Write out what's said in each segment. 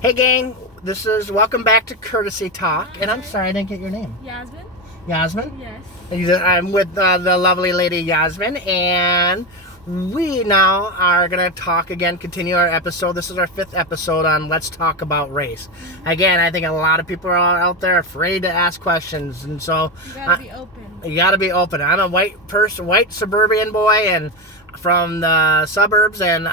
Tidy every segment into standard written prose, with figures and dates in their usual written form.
Hey gang, welcome back to Courtesy Talk, and I'm sorry I didn't get your name. Yasmin? Yasmin? Yes. I'm with the lovely lady Yasmin, and we now are going to talk again, continue our episode. This is our 5th episode on Let's Talk About Race. Again, I think a lot of people are out there afraid to ask questions, and so You gotta be open. you gotta be open. I'm a white suburban boy, and from the suburbs, and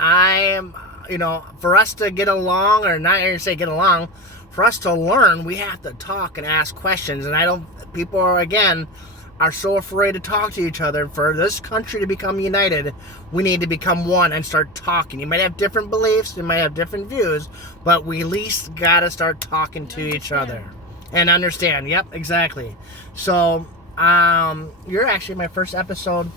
for us to get along, or not even say get along, for us to learn, we have to talk and ask questions. And people are so afraid to talk to each other. For this country to become united, we need to become one and start talking. You might have different beliefs, you might have different views, but we at least gotta start talking to each other and understand. Yep, exactly. So you're actually my first episode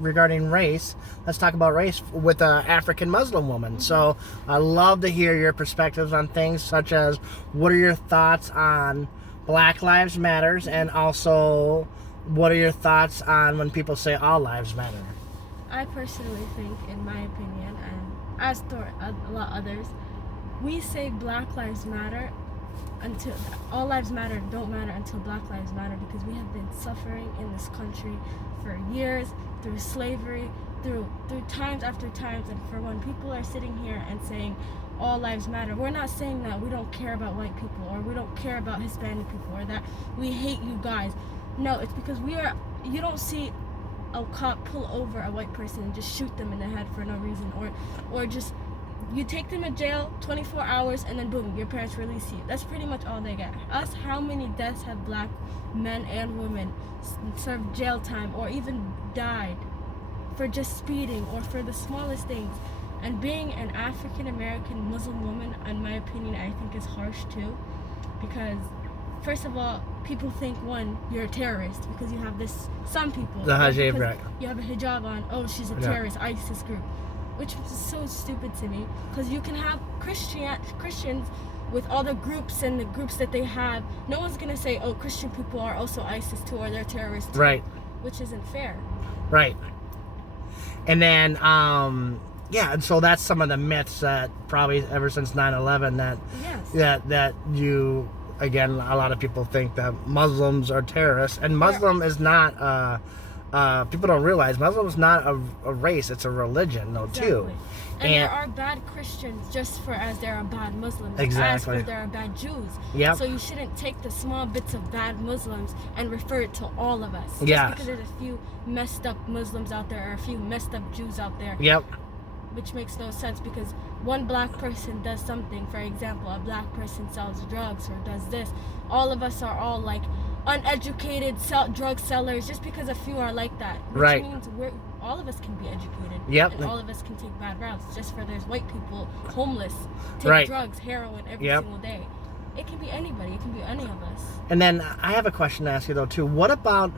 regarding race. Let's talk about race with an African Muslim woman. So I love to hear your perspectives on things such as what are your thoughts on Black Lives Matters, and also what are your thoughts on when people say all lives matter? I personally think, in my opinion, and as for a lot of others, we say Black Lives Matter until all lives matter don't matter until Black Lives Matter, because we have been suffering in this country for years through slavery, through times after times. And for when people are sitting here and saying all lives matter, we're not saying that we don't care about white people, or we don't care about Hispanic people, or that we hate you guys. No, it's because you don't see a cop pull over a white person and just shoot them in the head for no reason, or just you take them to jail 24 hours and then boom, your parents release you. That's pretty much all they get. Us, how many deaths have black men and women served jail time or even died for just speeding or for the smallest things? And being an African American Muslim woman, in my opinion, I think is harsh too, because first of all, people think, one, you're a terrorist because you have this. Some people, The hijab, right? You have a hijab on. Oh, she's a terrorist, ISIS group, which is so stupid to me. Because you can have Christians with all the groups and the groups that they have. No one's gonna say, oh, Christian people are also ISIS too, or they're terrorists too, right? Which isn't fair. Right. And then, and so that's some of the myths that probably ever since 9/11 that you, again, a lot of people think that Muslims are terrorists, and Muslim is not, people don't realize Muslim is not a race, it's a religion, though, too. And there are bad Christians just as there are bad Muslims. Exactly. As for there are bad Jews. Yep. So you shouldn't take the small bits of bad Muslims and refer it to all of us. Yes. Just because there's a few messed up Muslims out there or a few messed up Jews out there. Yep. Which makes no sense, because one black person does something, for example, a black person sells drugs or does this. All of us are all like uneducated drug sellers just because a few are like that. Which means all of us can be educated. Yep. And all of us can take bad routes. Just for there's white people, homeless, take drugs, heroin every single day. It can be anybody. It can be any of us. And then I have a question to ask you, though, too. What about,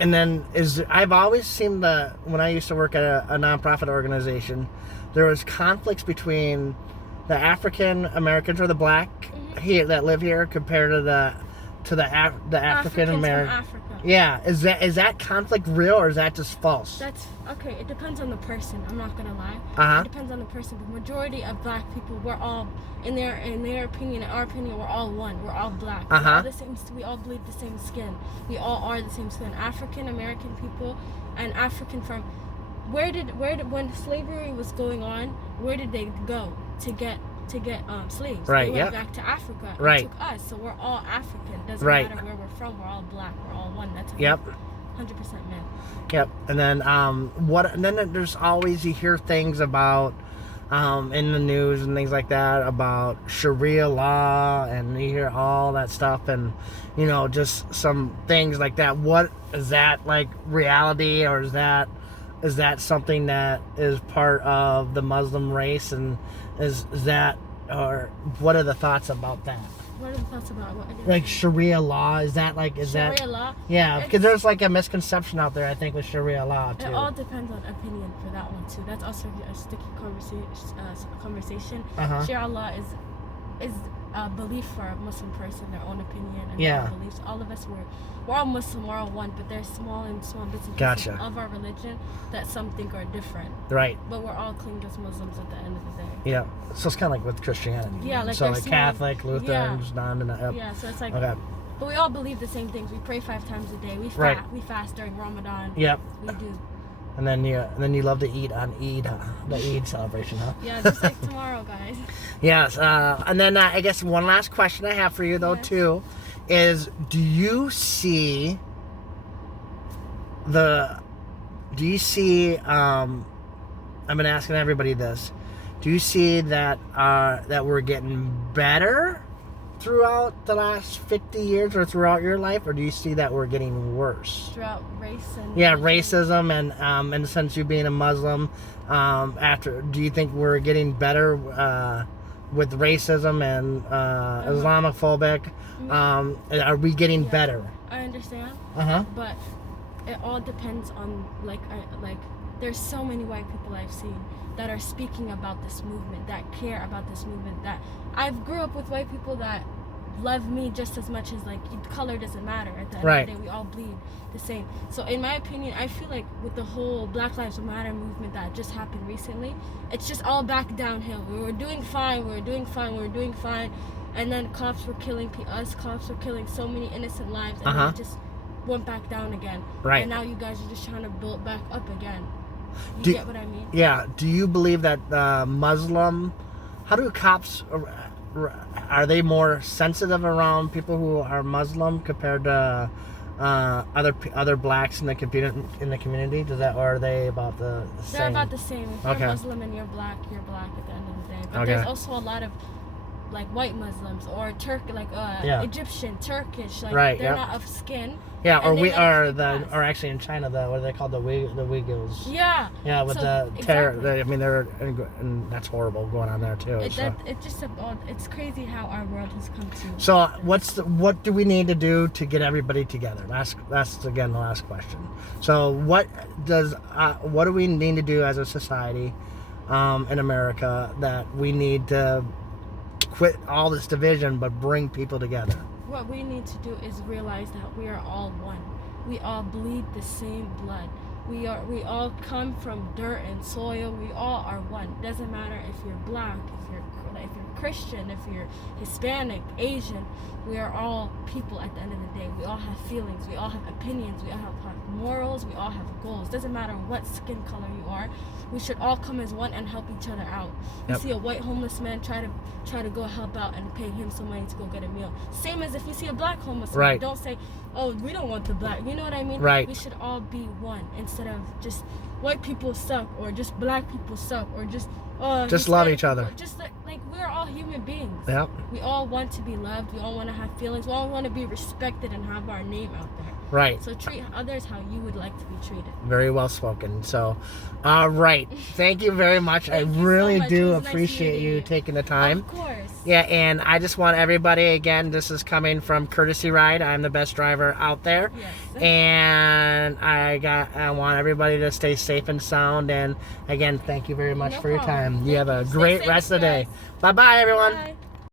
I've always seen when I used to work at a nonprofit organization, there was conflicts between the African Americans or the black here that live here compared to the African American. Yeah, is that conflict real, or is that just false? That's okay. It depends on the person. I'm not gonna lie. It depends on the person. The majority of black people, we're all in their opinion. In our opinion, we're all one. We're all black. We're all the same. We all bleed the same skin. We all are the same skin. African American people and African from when slavery was going on, where did they go to get slaves? Right. They went back to Africa. Right. It took us, so we're all African. Doesn't matter where we're from. We're all black. We're all one. That's 100% myth. Yep. And then And then there's always, you hear things about in the news and things like that about Sharia law, and you hear all that stuff, and just some things like that. What is that, like, reality, or is that something that is part of the Muslim race, and is that, or what are the thoughts about that? What are the thoughts about what? Like Sharia law, is that Sharia law? Yeah, because there's like a misconception out there, I think, with Sharia law too. It all depends on opinion for that one too. That's also a sticky conversation. Sharia law is belief for a Muslim person, their own opinion and Yeah. their own beliefs. All of us we're all Muslim, we're all one, but there's small bits and pieces Gotcha. of our religion that some think are different. Right. But we're all claimed as Muslims at the end of the day. Yeah. So it's kind of like with Christianity. Yeah, like so there's like small- Catholic, Lutherans, yep. Yeah, so it's like, Okay. but we all believe the same things. We pray 5 times a day. Right. We fast during Ramadan. Yep. We do. And then you love to eat on Eid, huh? The Eid celebration, huh? Yeah, just like tomorrow, guys. Yes. And then I guess one last question I have for you though Yes. too, is do you see? I've been asking everybody this. Do you see that we're getting better throughout the last 50 years or throughout your life, or do you see that we're getting worse? Throughout race and Racism and in the sense of you being a Muslim, do you think we're getting better with racism and Islamophobic? Are we getting better? I understand. Uh-huh. But it all depends on like there's so many white people I've seen that are speaking about this movement, that care about this movement, that I've grew up with white people that love me just as much as like color doesn't matter. At the end Right. of the day, we all bleed the same. So in my opinion, I feel like with the whole Black Lives Matter movement that just happened recently, it's just all back downhill. We were doing fine, and then cops were killing us. Cops were killing so many innocent lives, and then it just went back down again. Right. And now you guys are just trying to build back up again. Do- Get what I mean? Yeah. Do you believe that Muslim? How do cops? Are they more sensitive around people who are Muslim compared to other blacks in the community? Or are they about the same? They're about the same. If Okay. you're Muslim and you're black at the end of the day. But Okay. there's also a lot of like white Muslims or Egyptian, Turkish, like Right, they're yep. not of skin. Yeah, or and they we let are it the pass. or actually in China what are they called, the Uyghurs? Yeah. Yeah, with So, the terror. exactly. I mean, and that's horrible going on there too. It's crazy how our world has come to. So what do we need to do to get everybody together? That's again the last question. So what do we need to do as a society in America that we need to quit all this division but bring people together? What we need to do is realize that we are all one. We all bleed the same blood. We all come from dirt and soil. We all are one. Doesn't matter if you're black, if you're Christian, if you're Hispanic, Asian. We are all people at the end of the day. We all have feelings. We all have opinions. We all have morals. We all have goals. Doesn't matter what skin color you are. We should all come as one and help each other out. You see a white homeless man, try to go help out and pay him some money to go get a meal. Same as if you see a black homeless man, don't say, "Oh, we don't want the black." You know what I mean? Right. We should all be one instead of just white people suck or just black people suck or just love each other. Just like we're all human beings. Yep. We all want to be loved. We all want to have feelings. We all want to be respected and have our name out there. Right. So treat others how you would like to be treated. Very well spoken. So, right. Thank you very much. I Thank you so really much. do It was nice appreciate meeting you you. taking the time. Of course. Yeah, and I just want everybody, again, this is coming from Kurtesy Ride. I'm the best driver out there. Yes. And I want everybody to stay safe and sound. And again, thank you very much No for your problem. time. You Thank have a you. Stay great safe, rest of the day. guys. Bye-bye, everyone. Bye.